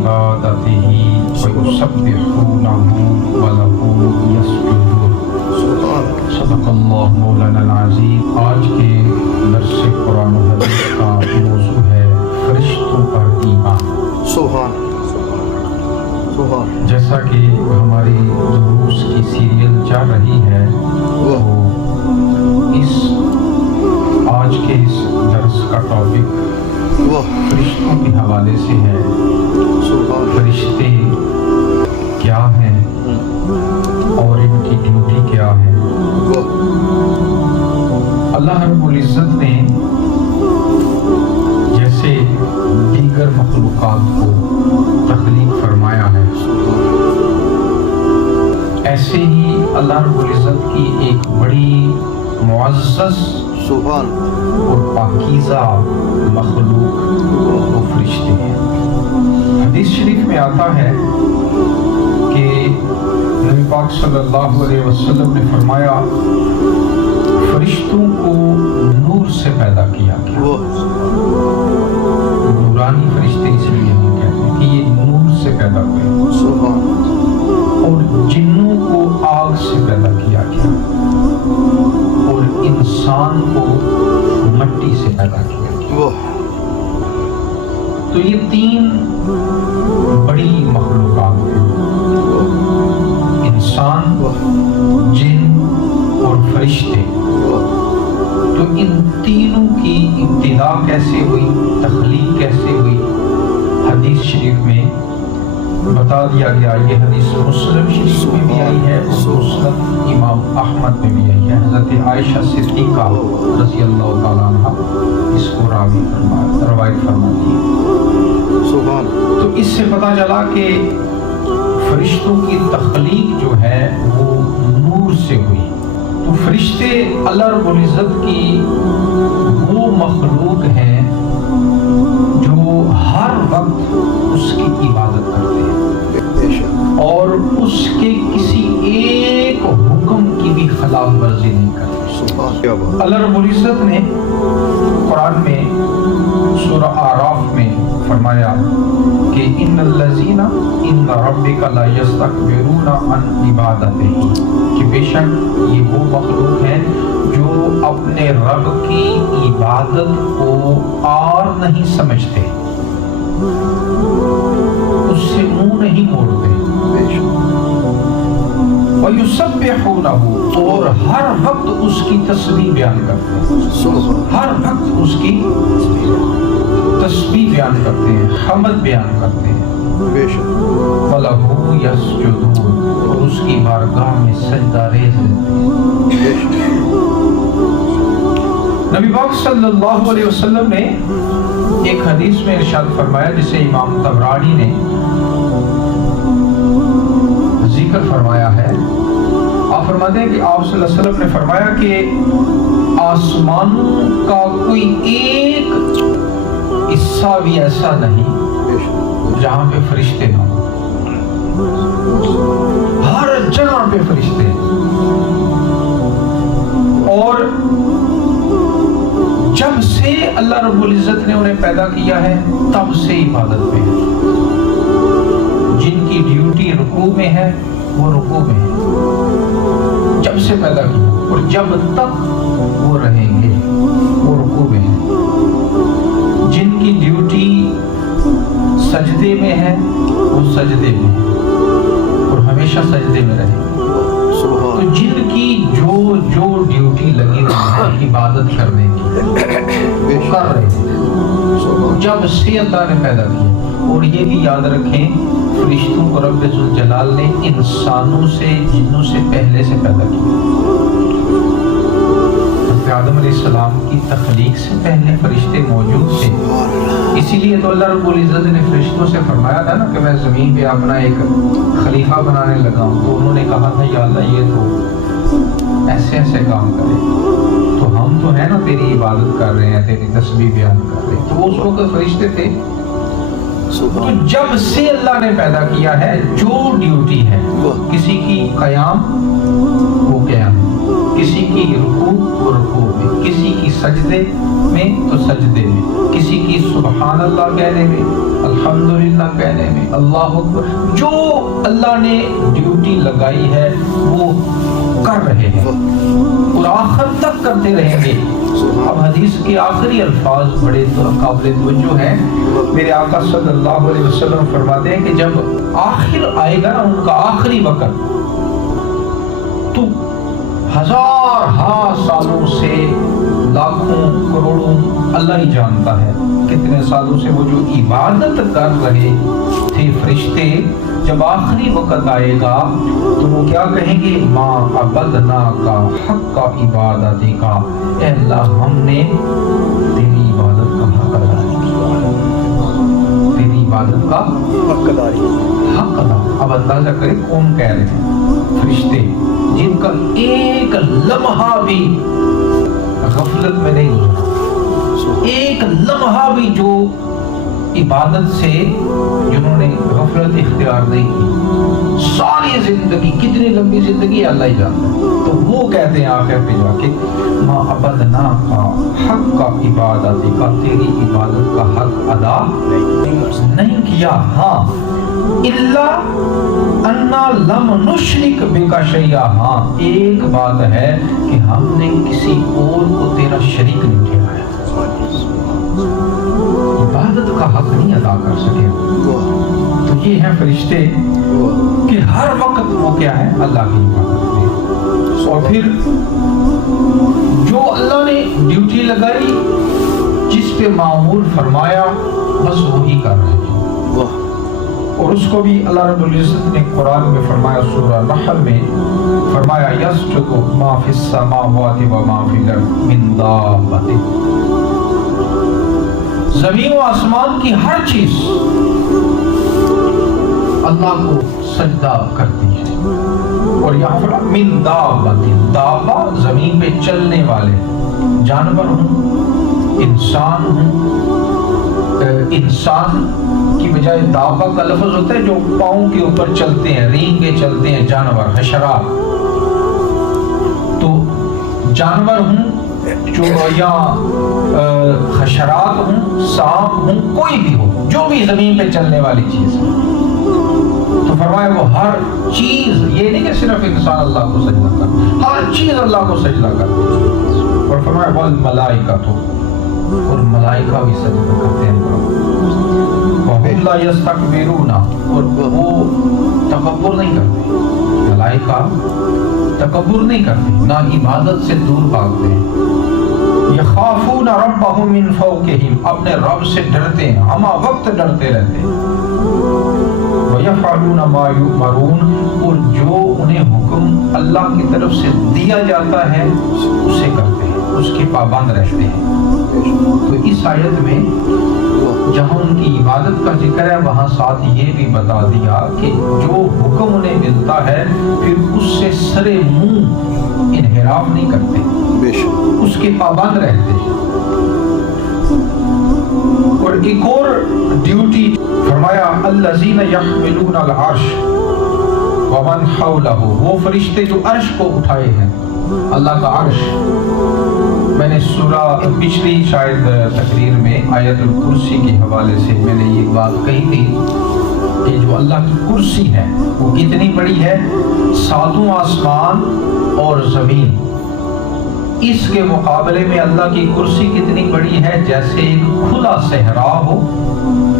عبادته ويسبحونه وله يسجدون۔ صدق اللہ مولانا العظیم۔ آج کے درس قرآن و حدیث کا موضوع ہے فرشتوں پر ایمان۔ سبحان سبحان۔ جیسا کہ ہماری دروس کی سیریل چل رہی ہے تو آج کے اس درس کا ٹاپک فرشتوں کے حوالے سے ہے۔ فرشتے کیا ہیں اور ان کی ڈیوٹی کیا ہے۔ اللہ رب العزت نے جیسے دیگر مخلوقات کو تخلیق فرمایا ہے، ایسے ہی اللہ رب العزت کی ایک بڑی معزز اور پاکیزہ مخلوق وہ فرشتے ہیں۔ حدیث شریف میں آتا ہے کہ نبی پاک صلی اللہ علیہ وسلم نے فرمایا فرشتوں کو نور سے پیدا کیا گیا۔ نورانی فرشتے اس لیے ہم کہتے ہیں کہ یہ نور سے پیدا ہوئے، اور جنوں کو آگ سے پیدا کیا گیا، اور انسان کو مٹی سے پیدا کیا گیا۔ تو یہ تین بڑی مخلوقات ہیں، انسان، جن اور فرشتے۔ تو ان تینوں کی ابتدا کیسے ہوئی، تخلیق کیسے ہوئی، حدیث شریف میں بتا دیا گیا۔ یہ حدیث مسلم شریف میں بھی آئی ہے اور مسلم امام احمد میں بھی آئی ہے۔ حضرت عائشہ صدیقہ رضی اللہ تعالیٰ عنہ اس کو روایت فرماتی ہے۔ تو اس سے پتہ چلا کہ فرشتوں کی تخلیق جو ہے وہ نور سے ہوئی۔ تو فرشتے اللہ رب العزت کی وہ مخلوق ہیں جو ہر وقت اس کی عبادت کرتے ہیں اور اس کے کسی ایک حکم کی بھی خلاف ورزی نہیں کرتے۔ اللہ رب العزت نے قرآن میں سورہ اعراف میں فرمایا کہ ان الذین عند ربک لا یستکبرون عن عبادتہ، کہ بے شک یہ وہ مخلوق ہیں جو اپنے رب کی عبادت کو عار نہیں سمجھتے، اس سے منہ نہیں موڑتے، وَيُسَبِّحُونَهُ، اور ہر وقت اس کی تسبیح بیان کرتے ہیں، ہر وقت اس کی تسبیح بیان کرتے ہیں، حمد بیان کرتے ہیں، وَلَهُ يَسْجُدُونَ، اور اس کی بارگاہ میں سجدہ ریز رہتے ہیں۔ نبی پاک صلی اللہ علیہ وسلم نے ایک حدیث میں ارشاد فرمایا جسے امام طبرانی نے ذکر فرمایا ہے۔ آپ فرماتے ہیں کہ آپ صلی اللہ علیہ وسلم نے فرمایا کہ آسمانوں کا کوئی ایک حصہ بھی ایسا نہیں جہاں پہ فرشتے نہ ہوں، ہر جگہ پہ فرشتے ہیں، اور جب سے اللہ رب العزت نے انہیں پیدا کیا ہے تب سے عبادت میں ہے۔ جن کی ڈیوٹی رکوع میں ہے وہ رکوع میں ہے، جب سے پیدا کیا، اور جب تک وہ رہیں گے وہ رکوع میں ہے۔ جن کی ڈیوٹی سجدے میں ہے وہ سجدے میں ہے اور ہمیشہ سجدے میں رہیں گے۔ تو جن کی جو ڈیوٹی لگی رہی عبادت کرنے کی وہ کر رہے ہیں جب سے اللہ نے پیدا کیا۔ اور یہ بھی یاد رکھیں فرشتوں کو رب ذوالجلال نے انسانوں سے، جنوں سے پہلے سے پیدا کیا۔ آدم علیہ السلام کی تخلیق سے پہلے فرشتے موجود تھے، اسی لیے تو اللہ رب العزت نے فرشتوں سے فرمایا تھا نا کہ میں زمین پہ اپنا ایک خلیفہ بنانے لگا ہوں، تو انہوں نے کہا تھا یا اللہ یہ تو ایسے ایسے کام کرے، تو ہم تو ہے نا تیری عبادت کر رہے ہیں، تیری تسبیح بیان کر رہے ہیں۔ تو اس وقت فرشتے تھے۔ تو جب سے اللہ نے پیدا کیا ہے جو ڈیوٹی ہے، کسی کی قیام وہ قیام، کسی کی رکوع وہ رکوع میں، کسی کی سجدے میں تو سجدے میں، کسی کی سبحان اللہ کہنے میں، الحمدللہ کہنے میں، اللہ اکبر، جو اللہ نے ڈیوٹی لگائی ہے وہ کر رہے ہیں اور آخر تک کرتے رہیں گے۔ اب حدیث کے آخری الفاظ بڑے قابل توجہ ہیں۔ میرے آقا صلی اللہ علیہ وسلم فرماتے ہیں کہ جب آخر آئے گا نا ان کا آخری وقت، تو ہزار سالوں سے، لاکھوں کروڑوں، اللہ ہی جانتا ہے کتنے سالوں سے وہ جو عبادت کر رہے تھے فرشتے، جب آخری وقت آئے گا تو وہ کیا کہیں گے؟ ما عبدنا کا حق کا عبادتی کا، اے اللہ ہم نے تیری عبادت کا حق ادا کیا، تیری عبادت کا حق ادا۔ اب اندازہ کریں کون کہہ رہے ہیں؟ فرشتے، جن کا ایک لمحہ بھی غفلت میں نہیں گزرا، ایک لمحہ بھی جو عبادت سے جنہوں نے غفلت اختیار نہیں کی، ساری زندگی، کتنی لمبی زندگی اللہ ہی جانتا ہے، تو وہ کہتے ہیں آخر پہ جا کے ما عبدنا کا حق کا عبادتی کا، تیری عبادت کا حق ادا نہیں کیا، ہاں الا انا لم نشرک بک شیئا، ہاں ایک بات ہے کہ ہم نے کسی اور کو تیرا شریک نہیں ٹھہرایا، عبادت کا حق نہیں ادا کر سکے۔ تو یہ ہیں فرشتے کہ ہر وقت وہ کیا ہے؟ اللہ کی عبادت میں، اور پھر جو اللہ نے ڈیوٹی لگائی، جس پہ مامور فرمایا، بس وہی کر رہے ہیں۔ اور اس کو بھی اللہ رب العزت نے قرآن میں فرمایا، سورہ نحل میں فرمایا یسجد ما فی السماوات و ما فی الارض من دابۃ، زمین و آسمان کی ہر چیز اللہ کو سجدہ کرتی ہے۔ اور یہاں پر من دابۃ، دابہ زمین پہ چلنے والے جانور ہوں، انسان ہوں، انسان کی بجائے دابہ کا لفظ ہوتا ہے جو پاؤں کے اوپر چلتے ہیں، رینگے چلتے ہیں، جانور، حشرات، تو جانور ہوں جو یا حشرات ہوں، سانپ ہوں، کوئی بھی ہو، جو بھی زمین پہ چلنے والی چیز ہے، تو فرمایا وہ ہر چیز، یہ نہیں کہ صرف انسان اللہ کو سجدہ کر، ہر چیز اللہ کو سجدہ کر، اور فرمایا والملائکہ، اور ملائکہ بھی سجدہ کرتے ہیں، وَهُمْ لَا يَسْتَكْبِرُونَ، اور وہ تکبر نہیں کرتے، ملائکہ تکبر نہیں کرتے، نہ عبادت سے دور بھاگتے ہیں، یخافون ربهم من فوقهم، اپنے رب سے ڈرتے ہیں، ہمہ وقت ڈرتے رہتے ہیں، وَيَفْعَلُونَ مَا يُؤْمَرُونَ، اور جو انہیں حکم اللہ کی طرف سے دیا جاتا ہے اسے کرتے ہیں، اس کے پابند رہتے ہیں۔ تو اس آیت میں جہاں ان کی عبادت کا ذکر ہے، وہاں ساتھ یہ بھی بتا دیا کہ جو حکم انہیں ملتا ہے پھر اس سے سرے منہ انحراف نہیں کرتے، اس کے پابند رہتے ہیں۔ اور ایک اور ڈیوٹی فرمایا الذین یحملون العرش ومن حولہ، وہ فرشتے جو عرش کو اٹھائے ہیں، اللہ کا عرش۔ میں نے سورہ پچھلی شاید تقریر میں آیت الکرسی کے حوالے سے میں نے یہ بات کہی تھی کہ جو اللہ کی کرسی ہے وہ کتنی بڑی ہے، ساتوں آسمان اور زمین، اس کے مقابلے میں اللہ کی کرسی کتنی بڑی ہے، جیسے ایک کھلا صحرا ہو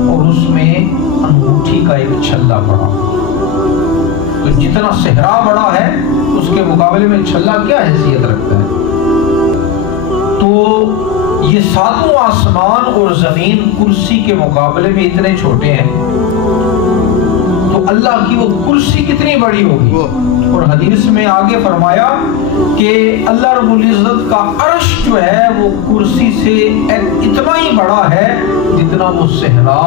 اور اس میں انگوٹھی کا ایک چھلا پڑا ہو۔ تو جتنا صحرا بڑا ہے اس کے مقابلے میں چھلا کیا حیثیت رکھتا ہے۔ تو یہ ساتوں آسمان اور زمین کرسی کے مقابلے میں اتنے چھوٹے ہیں، تو اللہ کی وہ کرسی کتنی بڑی ہوگی۔ اور حدیث میں آگے فرمایا کہ اللہ رب العزت کا عرش جو ہے وہ کرسی سے اتنا ہی بڑا ہے جتنا وہ صحرا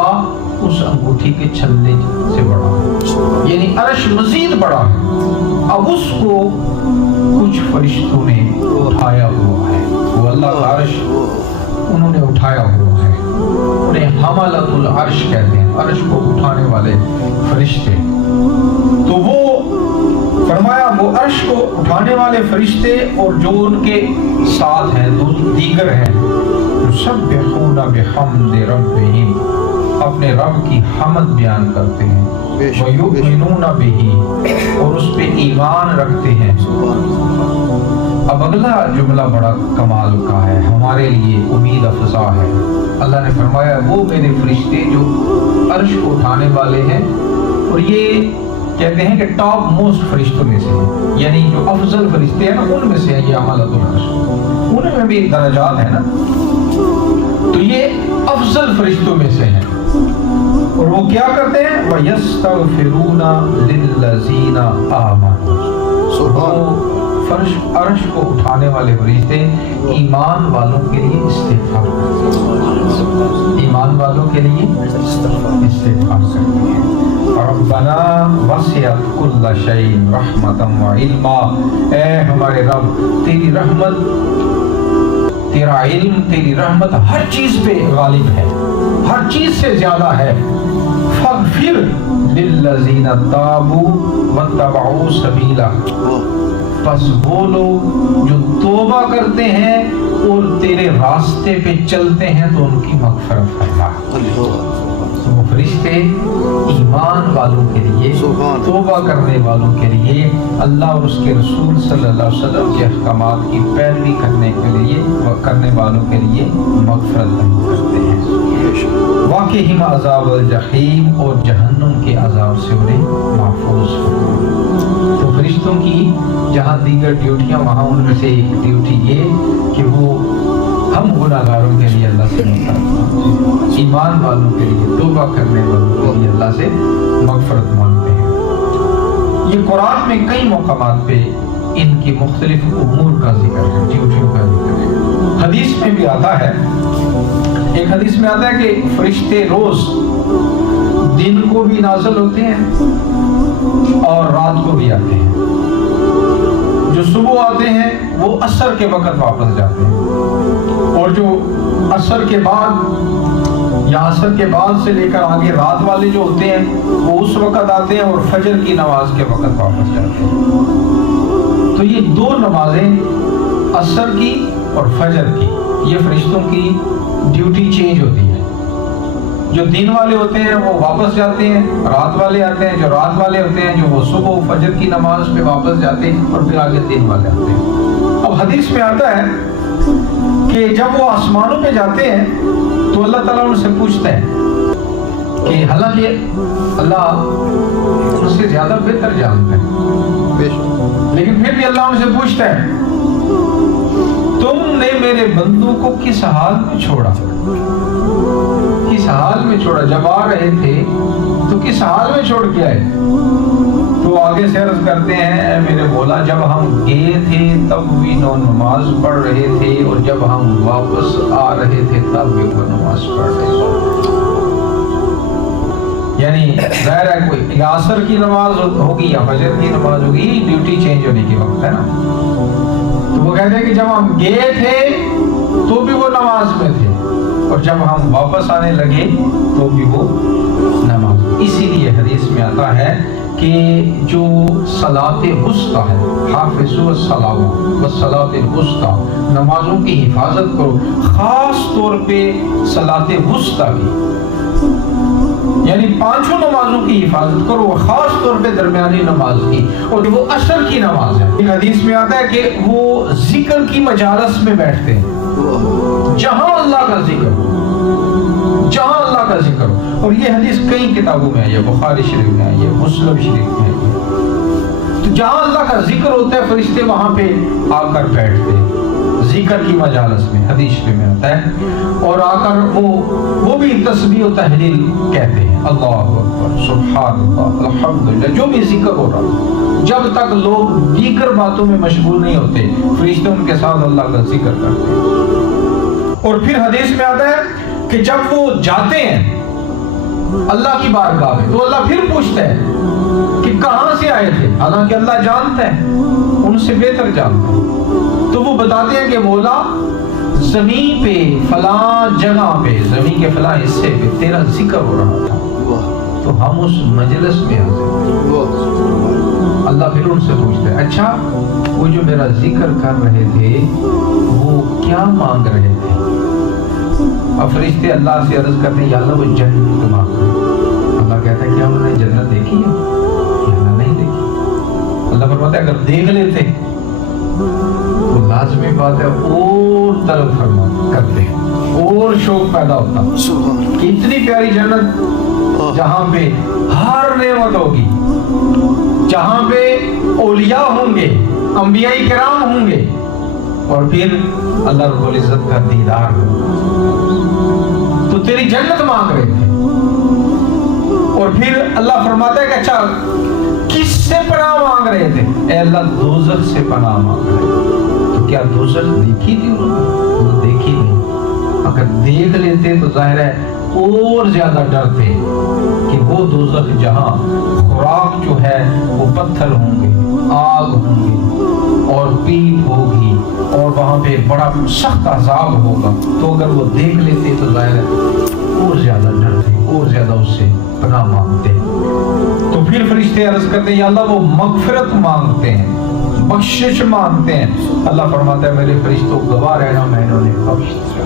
اس انگوٹھی کے چھلنے سے بڑا ہے، یعنی عرش مزید بڑا ہے۔ اب اس کو کچھ فرشتوں نے اٹھایا ہوا ہے، وہ اللہ کا عرش انہوں نے اٹھایا ہوا ہے، انہیں حملۃ العرش کہتے ہیں، عرش کو اٹھانے والے فرشتے۔ تو وہ فرمایا وہ عرش کو اٹھانے والے فرشتے اور جو ان کے ساتھ ہیں دیگر ہیں یسبحون بحمد ربہم اپنے رب کی حمد بیان کرتے ہیں وَيُؤْمِنُونَ بِهِ اور اس پہ ایمان رکھتے ہیں۔ اب اگلا جملہ بڑا کمال کا ہے، ہمارے لیے امید افزا ہے۔ اللہ نے فرمایا وہ میرے فرشتے جو عرش کو اٹھانے والے ہیں، اور یہ کہتے ہیں کہ ٹاپ موسٹ فرشتوں میں سے ہیں، یعنی جو افضل فرشتے ہیں نا ان میں سے ہیں یہ حملۃ العرش، ان میں بھی درجات ہیں نا، تو یہ افضل فرشتوں میں سے ہیں، اور وہ کیا کرتے ہیں وَيَسْتَغْفِرُونَ لِلَّذِينَ آمَنُوا، عرش کو اٹھانے والے فرشتے ایمان والوں کے لیے استغفار کرتے ہیں، ایمان والوں کے لیے استغفار کرتے ہیں۔ ربنا وسعت کل شیء رحمتا وعلما، اے ہمارے رب تیری رحمت، تیرا علم، تیری رحمت ہر چیز پہ غالب ہے، ہر چیز سے زیادہ ہے۔ فاغفر للذین تابوا واتبعوا سبیلک، پس وہ لوگ جو توبہ کرتے ہیں اور تیرے راستے پہ چلتے ہیں تو ان کی مغفرت فرما۔ وہ فرشتے ایمان والوں کے لیے، توبہ کرنے والوں کے لیے، اللہ اور اس کے رسول صلی اللہ علیہ وسلم کے احکامات کی پیروی کرنے والوں کے لیے مغفرت کرتے ہیں۔ واقعہم عذاب الجحیم، اور جہنم کے عذاب سے انہیں محفوظ فرمائے۔ تو فرشتوں کی جہاں دیگر ڈیوٹیاں، وہاں ان میں سے ایک ڈیوٹی یہ کہ وہ ہم گناہگاروں کے لیے اللہ سے مغفرت، ایمان والوں کے لیے، توبہ کرنے والوں کے لیے اللہ سے مغفرت مانگتے ہیں۔ یہ قرآن میں کئی مقامات پہ ان کی مختلف امور کا ذکر ہے، ڈیوٹیوں کا ذکر ہے۔ حدیث میں بھی آتا ہے، ایک حدیث میں آتا ہے کہ فرشتے روز دن کو بھی نازل ہوتے ہیں اور رات کو بھی آتے ہیں، جو صبح آتے ہیں وہ عصر کے وقت واپس جاتے ہیں، اور جو عصر کے بعد یا عصر کے بعد سے لے کر آگے رات والے جو ہوتے ہیں وہ اس وقت آتے ہیں اور فجر کی نماز کے وقت واپس جاتے ہیں۔ تو یہ دو نمازیں، عصر کی اور فجر کی، یہ فرشتوں کی ڈیوٹی چینج ہوتی ہے۔ جو دن والے ہوتے ہیں وہ واپس جاتے ہیں، رات والے آتے ہیں، جو رات والے ہوتے ہیں جو وہ صبح فجر کی نماز پہ واپس جاتے ہیں، اور پھر آگے دن والے آتے ہیں۔ اب حدیث میں آتا ہے کہ جب وہ آسمانوں پہ جاتے ہیں تو اللہ تعالیٰ ان سے پوچھتے ہیں کہ حالانکہ اللہ ان سے زیادہ بہتر جانتا ہے، لیکن پھر بھی اللہ ان سے پوچھتا ہے تم نے میرے بندوں کو کس حال میں چھوڑا، کس حال میں چھوڑا، جب آ رہے تھے تو کس حال میں چھوڑ کے آئے؟ تو آگے سے عرض کرتے ہیں اے میرے مولا جب ہم گئے تھے تب بھی نماز پڑھ رہے تھے، اور جب ہم واپس آ رہے تھے تب بھی وہ نماز پڑھ رہے تھے۔ یعنی ظاہر ہے کوئی عصر کی نماز ہوگی یا فجر کی نماز ہوگی، ڈیوٹی چینج ہونے کی وقت ہے نا۔ تو وہ کہتے ہیں کہ جب ہم گئے تھے تو بھی وہ نماز میں تھے، اور جب ہم واپس آنے لگے تو بھی وہ نماز۔ اسی لیے حدیث میں آتا ہے کہ جو صلاۃ وسطی ہے، حافظوا الصلاۃ والصلاۃ الوسطی، نمازوں کی حفاظت کرو، خاص طور پہ صلاۃ وسطی کی، یعنی پانچوں نمازوں کی حفاظت کرو، خاص طور پہ درمیانی نماز کی، اور وہ عصر کی نماز ہے۔ ایک حدیث میں آتا ہے کہ وہ ذکر کی مجالس میں بیٹھتے ہیں، جہاں اللہ کا ذکر ہو، جہاں اللہ کا ذکر ہو۔ اور یہ حدیث کئی کتابوں میں ہے، بخاری شریف میں ہے، مسلم شریف میں ہے۔ تو جہاں اللہ کا ذکر ہوتا ہے فرشتے وہاں پہ آ کر بیٹھتے ہیں، ذکر کی مجالس میں، حدیث شریف میں آتا ہے، اور آ کر وہ بھی تسبیح و تحلیل کہتے ہیں، اللہ اکبر، سبحان اللہ، الحمدللہ، جو بھی ذکر ہو رہا، جب تک لوگ دیگر باتوں میں مشغول نہیں ہوتے فرشتے ان کے ساتھ اللہ کا ذکر کرتے ہیں۔ اور پھر حدیث میں آتا ہے کہ جب وہ جاتے ہیں اللہ کی بارگاہ میں تو اللہ پھر پوچھتا ہے کہ کہاں سے آئے تھے، حالانکہ اللہ جانتا ہے، ان سے بہتر جانتا ہے۔ تو وہ بتاتے ہیں کہ مولا زمین پہ فلاں جگہ پہ، زمین کے فلاں حصے پہ تیرا ذکر ہو رہا تھا، تو ہم اس مجلس میں حاضر تھے۔ اللہ پھر ان سے پوچھتا ہے اچھا وہ جو میرا ذکر کر رہے تھے وہ کیا مانگ رہے تھے؟ اب فرشتے اللہ سے عرض کرتے ہیں یا اللہ وہ جنت مانگ رہے ہیں۔ اللہ کہتا ہے کیا انہوں نے جنت دیکھی ہے؟ اللہ نہیں دیکھی۔ اللہ فرماتا ہے اگر دیکھ لیتے تو لازمی بات ہے اور طلب فرما کرتے اور شوق پیدا ہوتا کہ اتنی پیاری جنت جہاں پہ ہر نعمت ہوگی، جہاں پہ اولیاء ہوں گے، انبیاء کرام ہوں گے، اور پھر اللہ رب العزت کا دیدار ہوگا۔ تو تیری جنت مانگ رہے تھے، اور پھر اللہ فرماتا ہے کہ اچھا کس سے پناہ مانگ رہے تھے؟ اے اللہ دوزخ سے پناہ مانگ رہے تھے۔ تو کیا دوزخ دیکھی تھی انہوں نے؟ دیکھی نہیں۔ اگر دیکھ لیتے تو ظاہر ہے اور زیادہ ڈر تھے کہ وہ دوزخ جہاں خوراک جو ہے وہ پتھر ہوں گے، آگ ہوں گے اور پیپ ہوگی، اور وہاں پہ بڑا سخت عذاب ہوگا، تو اگر وہ دیکھ لیتے تو ظاہر ہے اور زیادہ ڈرتے اور زیادہ اس سے پناہ مانگتے۔ تو پھر فرشتے عرض کرتے ہیں یا اللہ وہ مغفرت مانگتے ہیں، بخشش مانگتے ہیں۔ اللہ فرماتا ہے میرے فرشتوں گواہ رہنا میں انہوں نے بخش دیا۔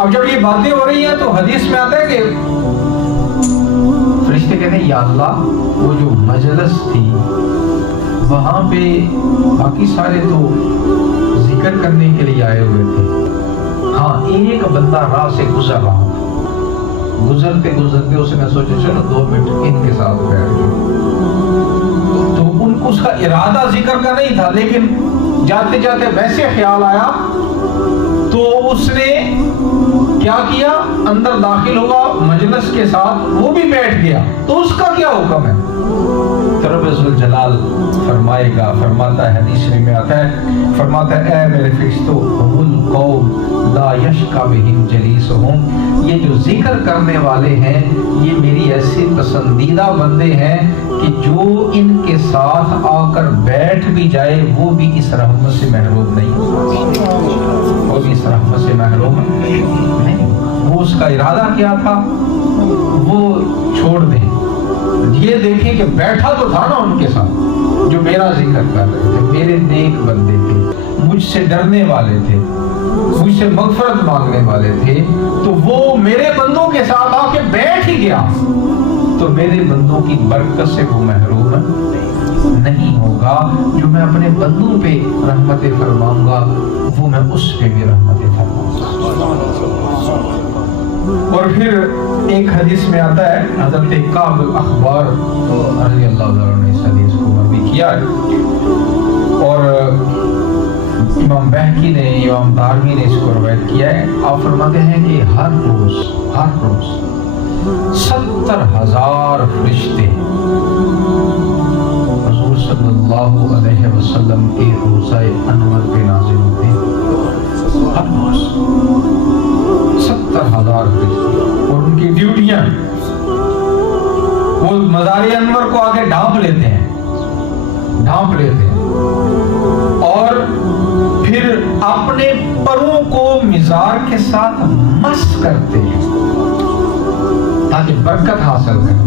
اب جب یہ باتیں ہو رہی ہیں تو حدیث میں آتا ہے کہ فرشتے کہتے ہیں یا اللہ وہ جو مجلس تھی وہاں پہ باقی سارے تو ذکر کرنے کے لیے آئے ہوئے تھے، ہاں ایک بندہ راہ سے گزر رہا تھا، گزرتے گزرتے اس نے سوچا چلو 2 منٹ ان کے ساتھ بیٹھ جاؤ، تو ان کو اس کا ارادہ ذکر کا نہیں تھا، لیکن جاتے جاتے ویسے خیال آیا تو اس نے کیا کیا، اندر داخل ہوا مجلس کے ساتھ، وہ بھی بیٹھ گیا۔ تو اس کا کیا حکم ہے؟ رب ذوالجلال فرمائے گا، فرماتا ہے حدیث میں آتا ہے، فرماتا ہے اے میرے فرشتوں هم القوم لا یشقی بهم جلیسهم، یہ جو ذکر کرنے والے ہیں یہ میری ایسی پسندیدہ بندے ہیں کہ جو ان کے ساتھ آ کر بیٹھ بھی جائے وہ بھی اس رحمت سے محروم نہیں ہوگا، وہ بھی اس رحمت سے محروم نہیں۔ وہ اس کا ارادہ کیا تھا وہ چھوڑ دیں، یہ دیکھیں کہ بیٹھا تو تھا نا ان کے ساتھ جو میرا ذکر کر رہے تھے، میرے نیک بندے تھے، مجھ سے ڈرنے والے تھے، مجھ سے مغفرت مانگنے والے تھے، تو وہ میرے بندوں کے ساتھ آ کے بیٹھ ہی گیا، تو میرے بندوں کی برکت سے وہ محروم نہیں ہوگا۔ جو میں اپنے بندوں پہ رحمت فرماؤں گا وہ میں اس پہ بھی رحمت فرماؤں گا۔ اور پھر ایک حدیث میں آتا ہے، حضرت کعب الاحبار رضی اللہ عنہ نے اس حدیث کو مروی کیا ہے، اور امام بہقی نے، امام دارمی نے اس کو روایت کیا ہے۔ آپ فرماتے ہیں کہ ہر روز 70,000 فرشتے حضور صلی اللہ علیہ وسلم کے روضہ انور پہ نازل ہوتے ہیں، ہر روز 70,000 فرشتے، اور ان کی ڈیوٹیاں وہ مزار انور کو آگے ڈھانپ لیتے ہیں، اور پھر اپنے پروں کو مزار کے ساتھ مس کرتے ہیں تاکہ برکت حاصل کریں،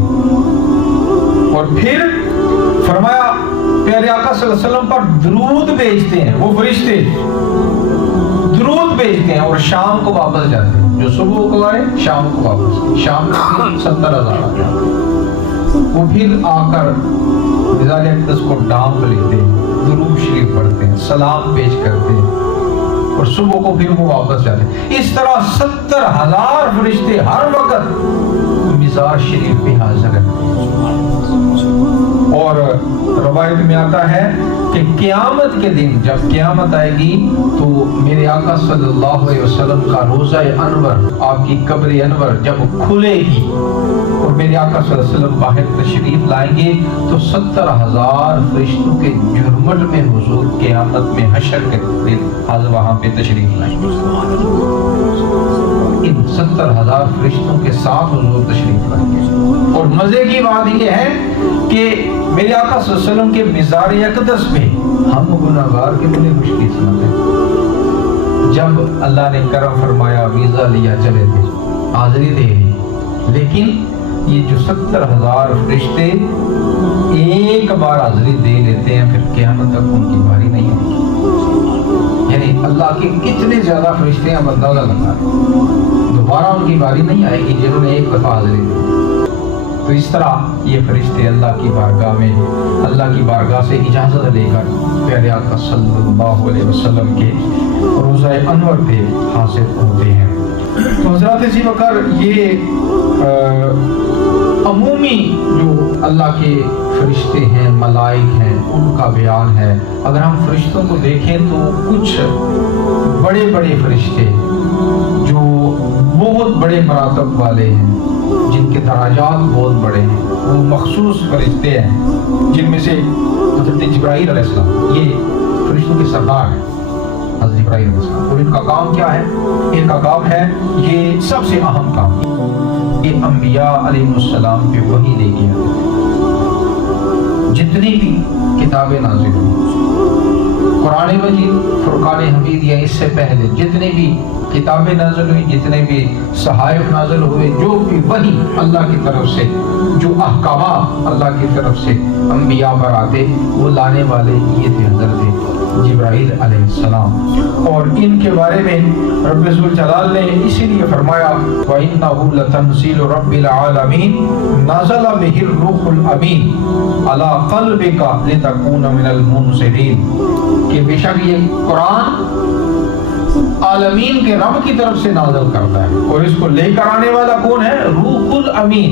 اور پھر فرمایا پیارے آقا صلی اللہ علیہ وسلم پر درود بھیجتے ہیں، وہ فرشتے درود بھیجتے ہیں اور شام کو واپس جاتے ہیں، جو صبح کو آئے شام کو واپس، شام کو 70,000 آ جاتے، وہ پھر آ کر مزار اقدس کو ڈھانپ لیتے ہیں، درود شریف پڑھتے ہیں، سلام پیش کرتے ہیں، اور صبح کو پھر وہ واپس جاتے ہیں۔ اس طرح 70,000 فرشتے ہر وقت مزار شریف پہ حاضر ہیں۔ اور روایت میں آتا ہے کہ قیامت کے دن جب قیامت آئے گی تو میرے آقا صلی اللہ علیہ وسلم کا روضہ انور، آپ کی قبر انور جب کھلے گی اور میرے آقا صلی اللہ علیہ وسلم باہر تشریف لائیں گے تو 70,000 فرشتوں کے جرمٹ میں حضور قیامت میں حشر کے دن حاضر وہاں پہ تشریف لائیں گے، ان 70,000 فرشتوں کے ساتھ حضور تشریف لائیں گے۔ اور مزے کی بات یہ ہے کہ میرے آقا صلی اللہ علیہ وسلم کے مزار اقدس پہ ہم گناہگار کے بڑے خوش قسمت ہیں، جب اللہ نے کرم فرمایا ویزا لیا چلے تھے حاضری دے لی، لیکن یہ جو 70,000 فرشتے ایک بار حاضری دے لیتے ہیں، پھر قیامت تک ان کی باری نہیں آتی. یعنی اللہ کے کتنے زیادہ فرشتے ہیں اندازہ لگا ہے، دوبارہ ان کی باری نہیں آئے گی جنہوں نے ایک دفعہ حاضری دی. تو اس طرح یہ فرشتے اللہ کی بارگاہ میں، اللہ کی بارگاہ سے اجازت لے کر پیارے آقا صلی اللہ علیہ وسلم کے روضہ انور پہ حاضر ہوتے ہیں. تو حضرات ذی بکر یہ عمومی جو اللہ کے فرشتے ہیں، ملائک ہیں، ان کا بیان ہے. اگر ہم فرشتوں کو دیکھیں تو کچھ بڑے بڑے فرشتے جو بہت بڑے مراتب والے ہیں، جن کے درجات بہت بڑے ہیں، وہ مخصوص فرشتے ہیں، جن میں سے حضرت جبرائیل علیہ السلام یہ فرشتوں کے سردار ہیں. حضرت جبرائیل علیہ السلام، اور ان کا کام کیا ہے؟ ان کا کام ہے، یہ سب سے اہم کام، یہ انبیاء علیہ السلام پہ وحی لے کے آتے ہیں. جتنی بھی کتابیں نازل ہوئی، قرآن مجید، فرقان حمید یا اس سے پہلے جتنے بھی کتابیں نازل ہوئی، جتنے بھی صحائف نازل ہوئے، جو بھی وحی اللہ کی طرف سے، جو احکامات اللہ کی طرف سے انبیاء پر آتے، وہ لانے والے یہ تھے حضرت جبرائیل علیہ السلام. اور ان کے بارے میں رب ذوالجلال نے اسی لیے فرمایا وَإِنَّهُ لَتَنزِيلُ رَبِّ الْعَالَمِينَ نَزَلَ بِهِ الرُّوحُ الْأَمِينُ عَلَى قَلْبِكَ لِتَكُونَ مِنَ الْمُنذِرِينَ، کہ بے شک یہ قرآن عالمین کے رب کی طرف سے نازل کرتا ہے، اور اس کو لے کر آنے والا کون ہے؟ روح الامین،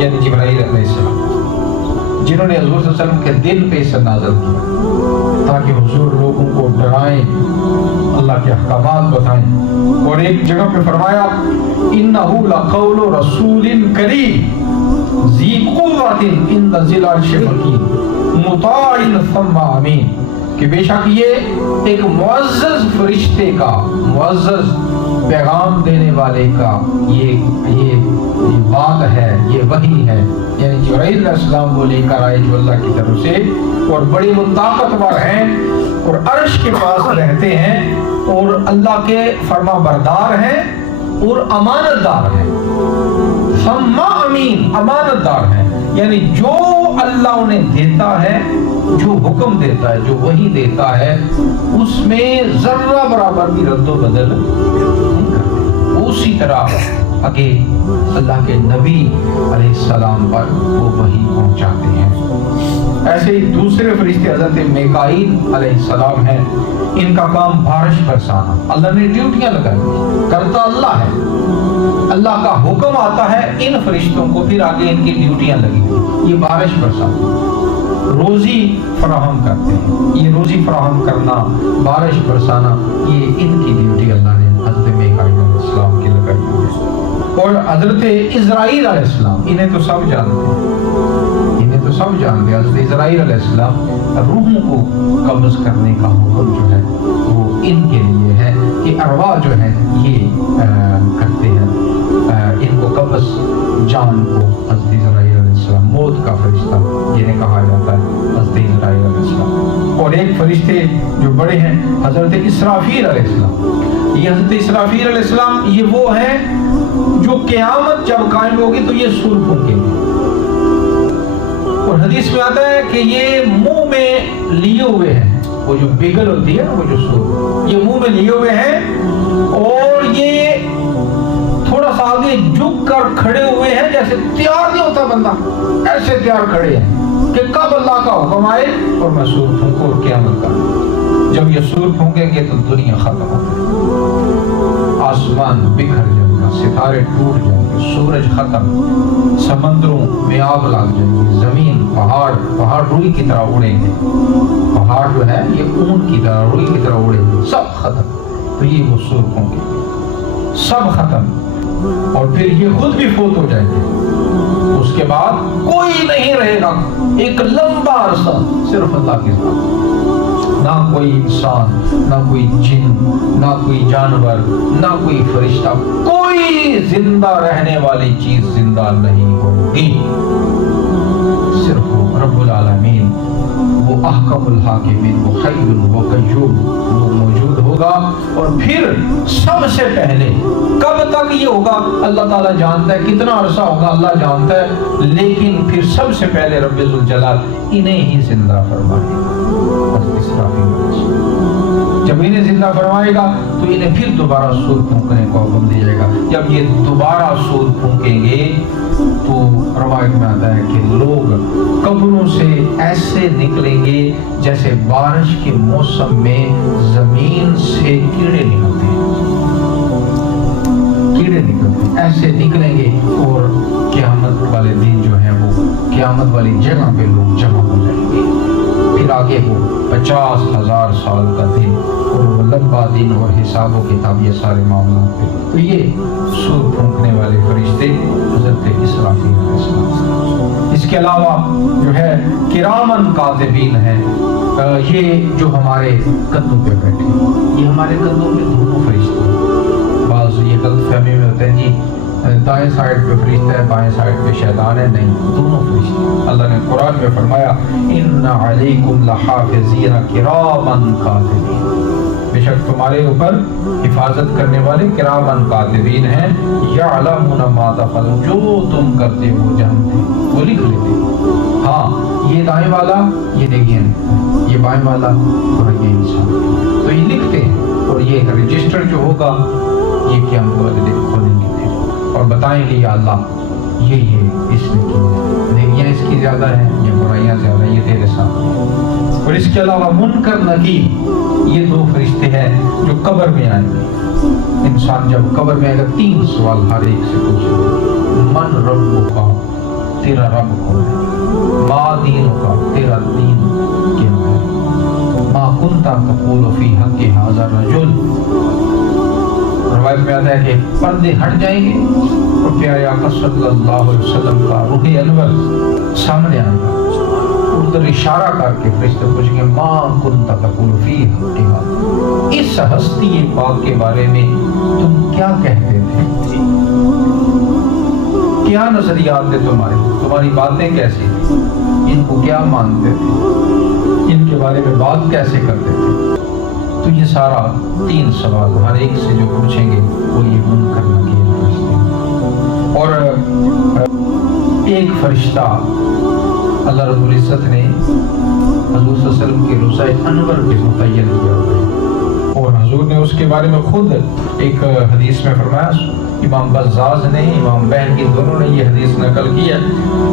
یعنی جبرائیل علیہ السلام، جنہوں نے حضور صلی اللہ علیہ وسلم کے دل پہ اسے نازل کیا تاکہ حضور لوگوں کو ڈرائیں، اللہ کے احکامات بتائیں. اور ایک جگہ پہ فرمایا انہو لقول رسول کریم ذی قوت عند ذی العرش مکین مطاع ثم امین، کہ بے شک یہ ایک معزز فرشتے کا، معزز پیغام دینے والے کا یہ بات ہے، یہ وحی ہے. یعنی جبرائیل علیہ السلام وہ لے کر آئے جو اللہ کی طرف سے، اور بڑی طاقتور ہیں، اور عرش کے پاس رہتے ہیں، اور اللہ کے فرما بردار ہیں، اور امانت دار ہیں. ثم امین، امانت دار ہیں، یعنی جو اللہ انہیں دیتا ہے، جو حکم دیتا ہے، جو وحی دیتا ہے، اس میں ذرہ برابر بھی رد و بدل نہیں کرتے. اسی طرح آگے اللہ کے نبی علیہ السلام پر وہ وحی پہنچاتے ہیں. ایسے ہی دوسرے فرشتے حضرت میکائیل علیہ السلام ہیں، ان کا کام بارش برسانا. اللہ نے ڈیوٹیاں لگائی، کرتا اللہ ہے، اللہ کا حکم آتا ہے ان فرشتوں کو، پھر آگے ان کی ڈیوٹیاں لگی ہوئی. یہ بارش برسانا، روزی فراہم کرتے ہیں، یہ روزی فراہم کرنا، بارش برسانا، یہ ان کی ڈیوٹی اللہ نے حضرت میکائیل علیہ السلام کی لگائی ہوئی ہے. اور حضرت اسرائیل علیہ السلام، انہیں تو سب جانتے ہیں، انہیں تو سب جانتے ہیں. حضرت اسرائیل علیہ السلام روحوں کو قبض کرنے کا حکم جو ہے وہ ان کے لیے ہے، کہ ارواح جو ہے یہ کرتے ہیں ان کو قبض، جان کو. حضرت اسرائیل علیہ السلام موت کا فرشتہ جنہیں کہا جاتا ہے حضرت اسرائیل علیہ السلام. اور ایک فرشتے جو بڑے ہیں حضرت اسرافیل علیہ السلام. یہ حضرت اسرافیل علیہ السلام یہ وہ ہیں جو قیامت جب قائم ہوگی تو یہ سور پھونکیں گے. اور حدیث میں آتا ہے کہ یہ منہ میں لیے ہوئے ہیں، وہ جو بگل ہوتی ہے وہ جو سور، یہ منہ میں لیے ہوئے ہیں، اور یہ تھوڑا سا آگے جھک کر کھڑے ہوئے ہیں، جیسے تیار نہیں ہوتا بندہ، ایسے تیار کھڑے ہیں کہ کب اللہ کا حکم آئے اور میں سور پھونکوں اور قیامت کا. جب یہ سور پھونکیں گے تو دنیا ختم ہو گئی، آسمان بکھر جائے گا، ستارے ٹوٹ جائیں گے، سورج ختم، سمندروں میں آگ لگ جائے گی، زمین، پہاڑ روئی کی طرح اڑیں گے، پہاڑ جو ہے یہ اون کی طرح، روئی کی طرح اڑیں گے، سب ختم. تو یہ وہ سور پھونکیں، سب ختم، اور پھر یہ خود بھی فوت ہو جائیں گے. اس کے بعد کوئی نہیں رہے گا، ایک لمبا عرصہ صرف اللہ کے ساتھ، نہ کوئی انسان، نہ کوئی جن، نہ کوئی جانور، نہ کوئی فرشتہ، کوئی زندہ رہنے والی چیز زندہ نہیں ہوگی. صرف رب العالمین، وہ احکم الحاکمین، وہ حی و قیوم، وہ موجود ہوگا. ہوگا اور پھر سب سے پہلے کب تک یہ ہوگا اللہ تعالیٰ جانتا ہے، کتنا عرصہ ہوگا اللہ جانتا ہے، لیکن پھر سب سے پہلے رب ذوالجلال انہیں ہی زندہ فرمائے گا۔ جب انہیں زندہ فرمائے گا تو انہیں پھر دوبارہ سور پھونکنے کو حکم دیا جائے گا۔ جب یہ دوبارہ سور پھونکیں گے تو روایت میں آتا ہے کہ لوگ قبروں سے ایسے نکلیں گے جیسے بارش کے موسم میں زمین سے کیڑے نکلتے ہیں، کیڑے نکلتے ہیں، ایسے نکلیں گے، اور قیامت والے دن جو ہے وہ قیامت والی جگہ پہ لوگ جمع ہو جائیں گے۔ پھر آگے وہ 50,000 سال کا دن اور وہ لمبا دن اور حساب و کتاب، یہ سارے معاملات پہ۔ تو یہ سور پھونکنے والے فرشتے حضرت اسرافیل علیہ السلام۔ اس کے علاوہ جو ہے کرامن کاتبین ہے، یہ جو ہمارے کندھوں پہ بیٹھے، یہ ہمارے کندھوں پہ دونوں فرشتے ہیں۔ بعض یہ غلط فہمی میں ہوتے ہیں جی دائیں سائڈ پہ فرشتہ ہے بائیں سائڈ پہ شیطان ہے، نہیں، دونوں فرشتے۔ اللہ نے قرآن میں فرمایا ان علیکم لحافظین کرامن کاتبین، بے شک تمہارے اوپر حفاظت کرنے والے کرامن کاتبین ہیں، یعلمون ما تفعلون، جو تم کرتے ہو جانتے ہیں، وہ لکھ لیتے ہیں۔ ہاں یہ دائیں والا یہ نیکیاں لکھتا ہے، یہ بائیں والا اور یہ انسان، تو یہ لکھتے ہیں، اور یہ رجسٹر جو ہوگا یہ قیامت والے دن کھولیں گے اور بتائیں گے یا اللہ یہ اس نے کی ہے، نیکیاں اس کی زیادہ ہیں یا برائیاں زیادہ ہیں، یہ تیرے سامنے ہیں۔ اور اس کے علاوہ منکر نکیر، یہ دو فرشتے ہیں جو قبر میں آئیں گے۔ انسان جب قبر میں آئے گا 3 سوال ہر ایک سے پوچھے گا، من ربک، تیرا رب کون ہے، ما دینک، تیرا دین کیا ہے، ما کنت تقول فی حق ھذا الرجل۔ روایت میں آتا ہے کہ پردے ہٹ جائیں گے اور پیارے آقا صلی اللہ علیہ وسلم کا روح انور سامنے آئے گا، ادھر اشارہ کر کے فرشتے پوچھیں گے ما کنت تقول فی حقھا، اس ہستی پاک کے بارے میں تم کیا کہتے تھے، کیا نظریات تھے تمہارے، تمہاری باتیں کیسی تھی، ان کو کیا مانتے تھے، ان کے بارے میں بات کیسے کرتے تھے۔ تو یہ سارا 3 سوال ہر ایک سے جو پوچھیں گے وہ یہ منکر نکیر فرشتے ہیں۔ اور ایک فرشتہ اللہ رب العزت نے حضور صلی اللہ علیہ وسلم کے روضہ انور پہ متعین کیا ہوا ہے، اور حضور نے اس کے بارے میں خود ایک حدیث میں فرمایا، امام بزاز نے امام بہقی دونوں نے یہ حدیث نقل کی ہے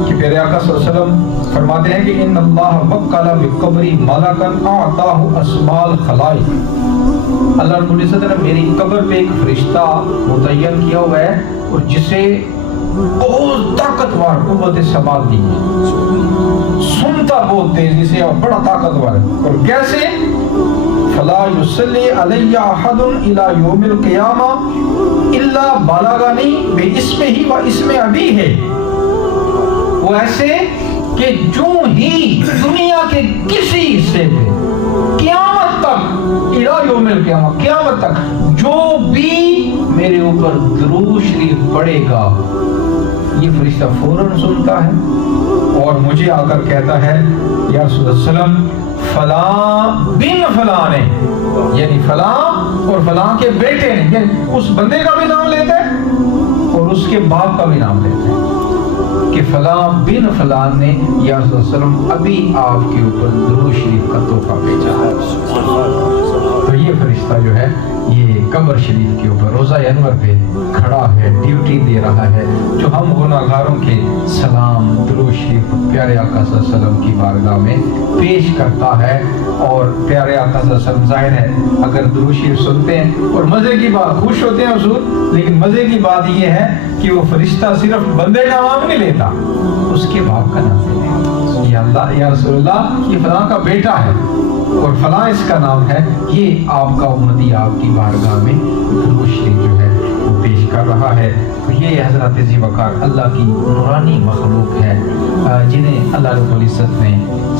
کہ پیارے آقا صلی اللہ علیہ وسلم فرماتے ہیں کہ ان اللہ وکل بقبری ملکا اعطاہ اسماء الخلائق، اللہ رب العزت نے میری قبر پہ ایک فرشتہ متعین کیا ہوا ہے اور جسے بہت طاقتور قوت سماع دی ہے، سنتا بہت تیزی سے اور بڑا طاقتور ہے، اور کیسے فلا یصلی علی احد الی یوم القیامہ الا بلغنی باسمہ و اسم ابیہ، وہ ایسے کہ جو ہی دنیا کے کسی حصے پہ قیامت تک الی یوم القیامہ، قیامت تک جو بھی میرے اوپر درود شریف پڑھے گا یہ فرشتہ فوراً سنتا ہے اور مجھے آ کر کہتا ہے یا رسول اللہ صلی اللہ علیہ وسلم فلاں بن فلاں نے، یعنی فلاں اور فلاں کے بیٹے نے، یعنی اس بندے کا بھی نام لیتے ہیں اور اس کے باپ کا بھی نام لیتے ہیں کہ فلاں بن فلاں نے یا رسول اللہ صلی اللہ علیہ وسلم ابھی آپ کے اوپر درود شریف کا تحفہ بھیجا ہے۔ تو یہ فرشتہ جو ہے یہ قبر شریف کے اوپر روضہ انور پہ کھڑا ہے، ڈیوٹی دے رہا ہے، جو ہم گناہگاروں کے سلام درود شریف پیارے آقا صلی اللہ علیہ وسلم کی بارگاہ میں پیش کرتا ہے۔ اور پیارے آقا صلی اللہ علیہ وسلم ظاہر ہے اگر درود شریف سنتے ہیں اور مزے کی بات، خوش ہوتے ہیں حضور، لیکن مزے کی بات یہ ہے کہ وہ فرشتہ صرف بندے کا نام نہیں لیتا، اس کے باپ کا نام لیتا ہے، یا اللہ یا رسول اللہ یہ فلاں کا بیٹا ہے اور فلاں اس کا نام ہے، یہ آپ کا امتی آپ کی بارگاہ میں درود شریف جو ہے وہ پیش کر رہا ہے۔ تو یہ حضرت ذی وقار اللہ کی نورانی مخلوق ہے، جنہیں اللہ رب العزت نے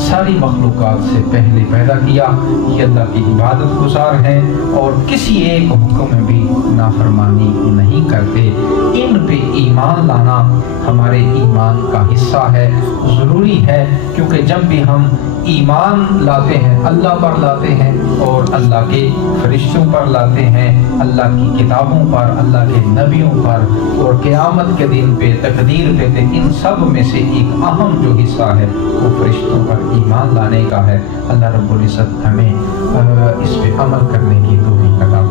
ساری مخلوقات سے پہلے پیدا کیا، یہ اللہ کی عبادت گزار ہیں اور کسی ایک حکم میں بھی نافرمانی نہیں کرتے۔ ان پہ ایمان لانا ہمارے ایمان کا حصہ ہے، ضروری ہے، کیونکہ جب بھی ہم ایمان لاتے ہیں اللہ پر لاتے ہیں اور اللہ کے فرشتوں پر لاتے ہیں، اللہ کی کتابوں پر، اللہ کے نبیوں پر اور قیامت کے دن پہ تقدیر پہ، ان سب میں سے ایک اہم جو حصہ ہے وہ فرشتوں پر ایمان لانے کا ہے۔ اللہ رب العزت ہمیں اس پہ عمل کرنے کی توفیق عطا